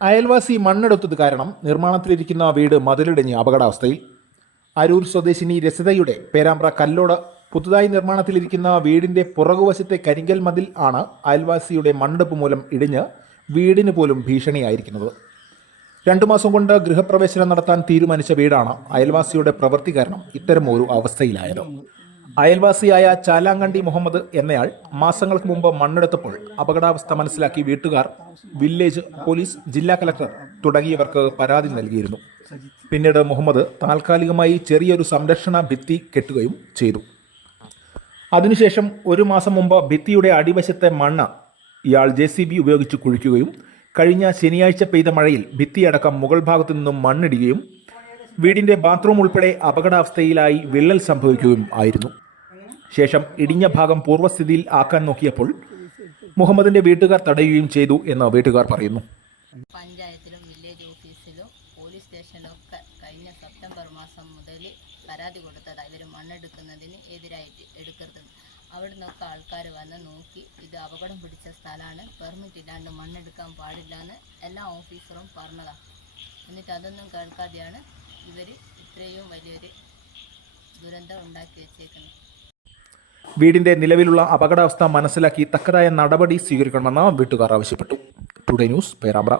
അയൽവാസി മണ്ണെടുത്തത് കാരണം നിർമ്മാണത്തിലിരിക്കുന്ന വീട് മതിലിടിഞ്ഞ് അപകടാവസ്ഥയിൽ. അരൂർ സ്വദേശിനി രസിതയുടെ പേരാമ്പ്ര കല്ലോട് പുതുതായി നിർമ്മാണത്തിലിരിക്കുന്ന വീടിന്റെ പുറകുവശത്തെ കരിങ്കൽ മതിൽ ആണ് അയൽവാസിയുടെ മണ്ണെടുപ്പ് മൂലം ഇടിഞ്ഞ് വീടിന് പോലും ഭീഷണിയായിരിക്കുന്നത്. രണ്ടു മാസം കൊണ്ട് ഗൃഹപ്രവേശനം നടത്താൻ തീരുമാനിച്ച വീടാണ് അയൽവാസിയുടെ പ്രവൃത്തി കാരണം ഇത്തരമൊരു അവസ്ഥയിലായത്. അയൽവാസിയായ ചാലാങ്കണ്ടി മുഹമ്മദ് എന്നയാൾ മാസങ്ങൾക്ക് മുമ്പ് മണ്ണെടുത്തപ്പോൾ അപകടാവസ്ഥ മനസ്സിലാക്കി വീട്ടുകാർ വില്ലേജ് പോലീസ് ജില്ലാ കലക്ടർ തുടങ്ങിയവർക്ക് പരാതി നൽകിയിരുന്നു. പിന്നീട് മുഹമ്മദ് താൽക്കാലികമായി ചെറിയൊരു സംരക്ഷണ ഭിത്തി കെട്ടുകയും ചെയ്തു. അതിനുശേഷം ഒരു മാസം മുമ്പ് ഭിത്തിയുടെ അടിവശത്തെ മണ്ണ് ഇയാൾ ജെ സി ബി ഉപയോഗിച്ച് കുഴിക്കുകയും കഴിഞ്ഞ ശനിയാഴ്ച പെയ്ത മഴയിൽ ഭിത്തിയടക്കം മുകൾ ഭാഗത്തു നിന്നും മണ്ണിടുകയും വീടിന്റെ ബാത്റൂം ഉൾപ്പെടെ അപകടാവസ്ഥയിലായി വിള്ളൽ സംഭവിക്കുകയും ആയിരുന്നു. ശേഷം ഇടിഞ്ഞ ഭാഗം പൂർവസ്ഥിതിയിൽ ആക്കാൻ നോക്കിയപ്പോൾ മുഹമ്മദിന്റെ വീട്ടുകാർ തടയുകയും ചെയ്തു എന്ന് വീട്ടുകാർ പറയുന്നു. പഞ്ചായത്തിലും വില്ലേജ് ഓഫീസിലും പോലീസ് സ്റ്റേഷനിലും കഴിഞ്ഞ സെപ്റ്റംബർ മാസം മുതൽ പരാതി കൊടുത്തത് ഇവർ മണ്ണെടുക്കുന്നതിന് എതിരായിട്ട് എടുക്കരുത്. അവിടെ നിന്നൊക്കെ ആൾക്കാർ വന്ന് നോക്കി ഇത് അപകടം പിടിച്ച സ്ഥലമാണ് പെർമിറ്റ് ഇല്ലാണ്ട് മണ്ണെടുക്കാൻ പാടില്ല എന്ന് എല്ലാ ഓഫീസറും പറഞ്ഞതാണ് എന്നിട്ട് അതൊന്നും കേൾക്കാതെയാണ് ഇവർ ഇത്രയും വലിയൊരു ദുരന്തം ഉണ്ടാക്കി വെച്ചേക്കുന്നത് വീടിന്റെ നിലവിലുള്ള അപകടാവസ്ഥ മനസ്സിലാക്കി തക്കതായ നടപടി സ്വീകരിക്കണമെന്ന് വീട്ടുകാർ ആവശ്യപ്പെട്ടു. Today news Perambra.